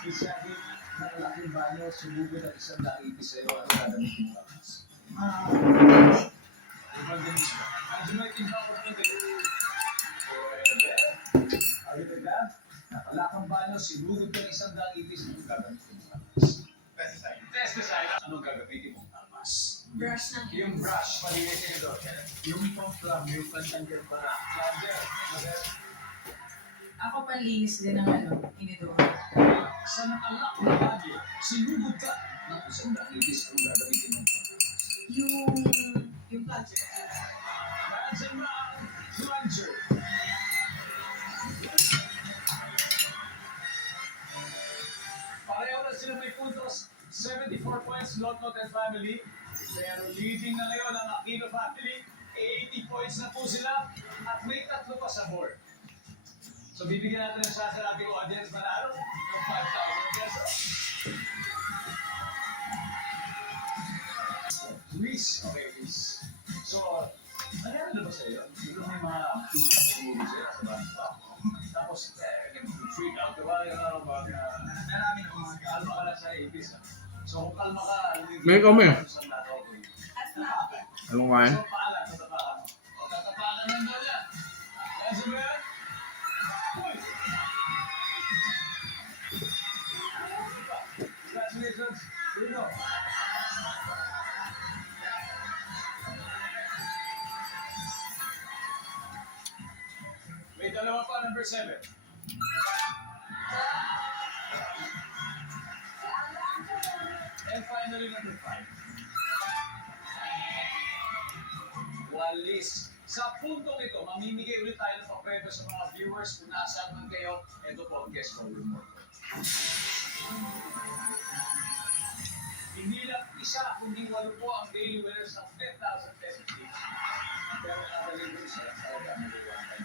Isahin na malaking banyo, sumugod at isang daigis sa iyo at gagamitin mo lakas. Evangelismo. Medyo may tindaw ko na din. Ayun na ba? Nakalakang banyo, sinugod ka ng isang daigis at gagamitin mo lakas. Pesticide. Anong gagamitin mo? Armas. Brush ng Yung brush, malinisin ito. Yung pang-plum, yung pantanggal para. Plunger. Ako panlinis din ng inidoro. Sa nakalak na bagyo, sinugod ka ng isang daigis ang gagamitin mo. Yung plunger. Imagine mo ang plunger. Pareho na sila may puntos. 74 points, Lotlot and family. Pero leading na ngayon ang Aquino family. 80 points na po sila. At may tatlo pa sa board. So bibigyan natin ng chance sa ating audience manalo ng 5,000 pesos. Luis. Okay, Luis. So, nangyari na ba sa iyo? Dito may mga tumulong sila sa banda. Tapos, freak out ka ba? Marami na mga kalma ka na sa 80s. So, kung kalma ka, May kami. As natin. Ano nga yun? So, paalam, tatapakan mo. O, tatapakan ng bola. Kasi mo yan? Uy! Congratulations, Bruno. May dalawa pa, number 7. And finally, number 5. Walis. Sa puntong ito, mamimigay ulit tayo ng papremyo sa mga viewers. Kung nasaan man kayo, ito po ang guest for remote. Hindi lang isa, kundi 8 po ang daily winners ng 10,000 pesos each. Pero nakalimutan sila sa mga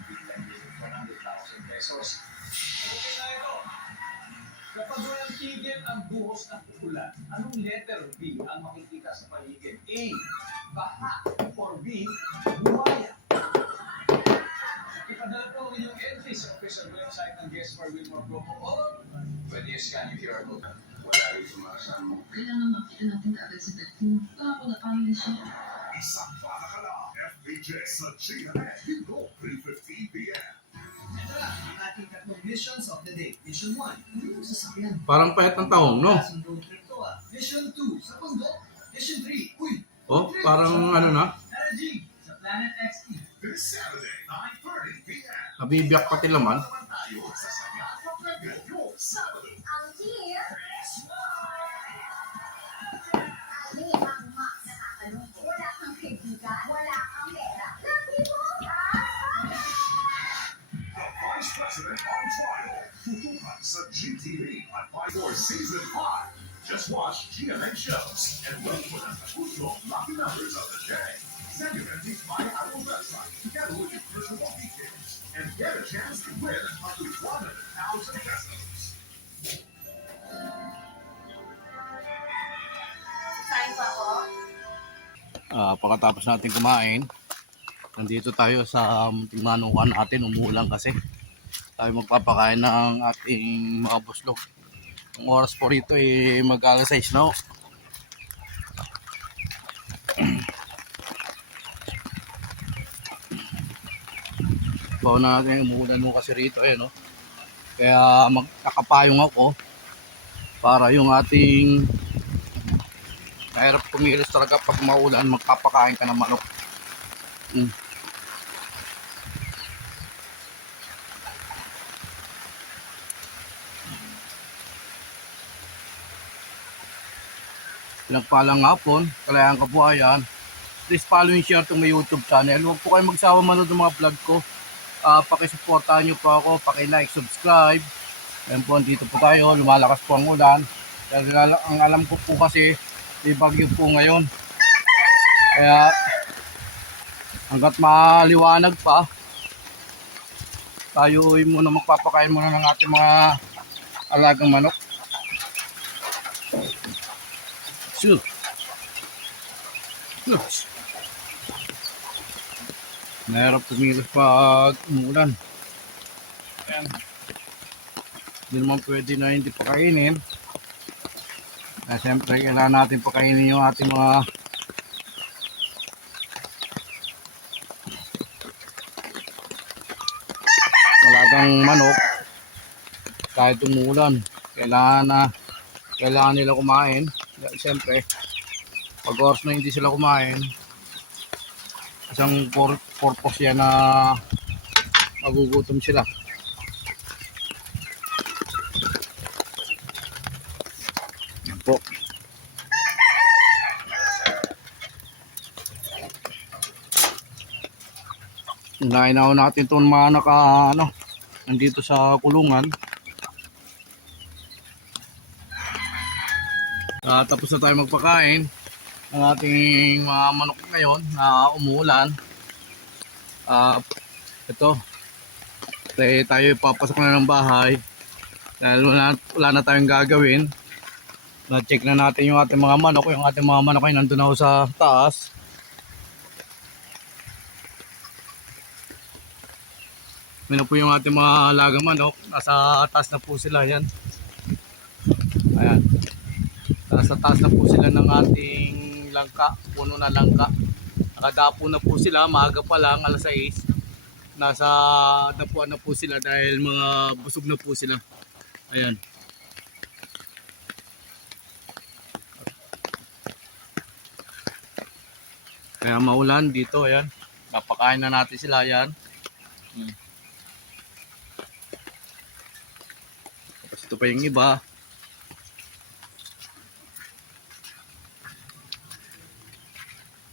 biglang 100,000 pesos. Okay na ito. Kapag walang tigil ang buhos ng ulan, anong letter B ang makikita sa paligid? A. Baha. Or B. Buwaya. Ipadala po ang inyong entry sa official website ng Guess for Wilmore Promo o pwede scan yung QR code. Wala rin sumasama. Kailangan makita natin agad sa vaccine. Baka na paano siya. Isang panakala, FPJ sa GMA, Bingo, 3:15 p.m. Ito na, ang ating tatlong missions of the day. Mission 1, yung sasakyan. Parang pahit ng taong, no? Sa road trip to, Mission 2, sa bundok. Mission 3, Oh, parang ano na, Energy, sa Planet XT. This Saturday, 9:30 p.m. nabibiyak pati laman. Naman tayo sa Saya Paprega, yung Sabado. Ang cheer! Ay, ang nakakalungkot. Wala kang kaibigan, wala kang pera. Lagi mo, The Vice President on Trial. Tutukan sa GTV at 5 Season 5. Just watch GMA shows and look for the crucial lucky numbers of the day. Send your entries via our website together with your personal details and get a chance to win up to 100,000 pesos. Sign pa ako. Pagkatapos natin kumain, nandito tayo sa munting manukan natin, umuulan kasi. Tayo magpapakain ng ating mga buslog. Ang oras po rito ay mag-alas 6 na. Bawa natin, umuulan mo kasi rito no? Kaya magkakapayong ako para yung ating kahirap kumilos talaga pag maulan, magpapakain ka ng manok. Pinagpalang hapon, Kalayaan Kabuhayan. Please follow and share itong may YouTube channel. Huwag po kayo magsawa manood ng mga vlog ko. Pakisuportahan nyo po ako, paki-like, subscribe. Ayan po, dito po tayo, lumalakas po ang ulan. Dahil ang alam ko po kasi, may bagyo po ngayon. Kaya, hanggat maliwanag pa, tayo ay muna magpapakain muna ng ating mga alagang manok. Sure. Looks. Mahirap pumilos pag umulan. Ayan. Hindi naman pwede na hindi pakainin. Kaya siyempre kailangan natin pakainin yung ating mga talagang manok. Kahit umuulan, kailangan nila kumain. Siyempre, pag oras na hindi sila kumain, isang purpose yan na magugutom sila. Yan po. Nainaw natin itong mga nandito sa kulungan. Tapos na tayo magpakain ng ating mga manok ngayon na umuulan. Ito, tayo papasok na ng bahay dahil wala na tayong gagawin. Na-check na natin yung ating mga manok. Yung ating mga manok ay nandun ako sa taas. Yan na po yung ating mga alagang manok. Nasa taas na po sila yan. Ayan. Nasa taas na po sila ng ating langka. Puno na langka. Nakadapo na po sila. Maaga pa lang, alas 6. Nasa dapuan na po sila dahil mga busog na po sila. Ayan. Kaya maulan dito. Ayan. Napakain na natin sila. Ayan. Ito pa yung iba.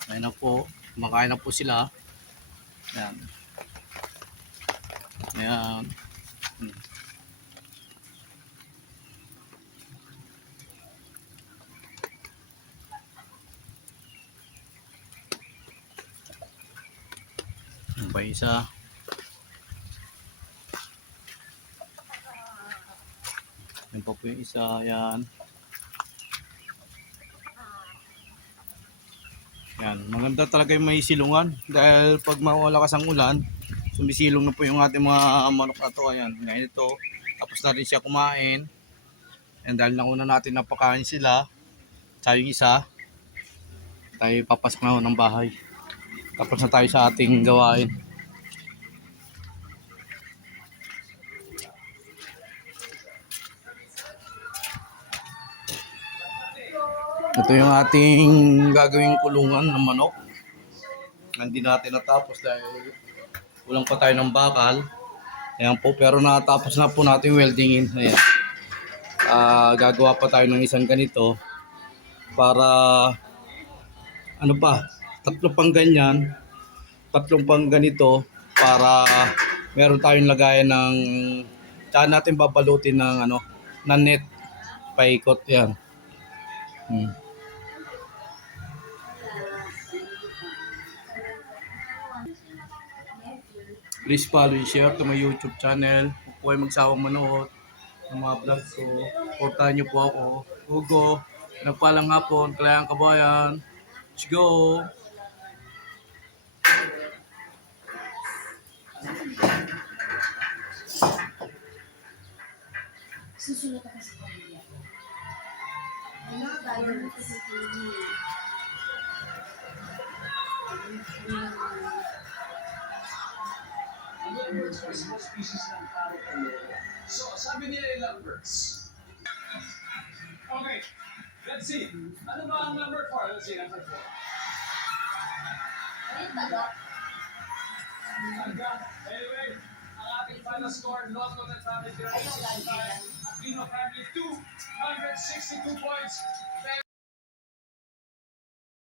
Ayan na po. Kumakain na po sila. Ayan. Ayan. Ayan pa isa. Yan pa po yung isa, yan. Yan, maganda talaga yung may silungan. Dahil pag malakas ang ulan, sumisilong na po yung ating mga manok na to. Ayan, ngayon ito. Tapos na rin siya kumain. And dahil nauna natin napakain sila, sa yung isa, tayo papasok na ng bahay. Tapos na tayo sa ating gawain. Ito yung ating gagawing kulungan ng manok. Hindi natin natapos dahil kulang pa tayo ng bakal. Ayan po, pero natapos na po natin weldingin. Ayan. Gagawa pa tayo ng isang ganito para tatlong pang ganyan, tatlong pang ganito para meron tayong lagayan ng tsaka natin babalutin ng ng net paikot yan. Please follow and share to my YouTube channel. Huwag po kayo magsawang manood ng mga vlog ko. Supportahan niyo po ako. Hugo, nagpalang hapon, Kalayang Kabayan. Let's go! Susunod ako sa pamilya. Wala tayo sa pamilya. Small species ng parrot ang lolo. So, sabi nila yung lovebirds. Okay, let's see. Ano ba ang number 4? Let's see, number 4. Taga. Anyway, ang ating final score, Lotto at Family 365. Aquino Family 262 points.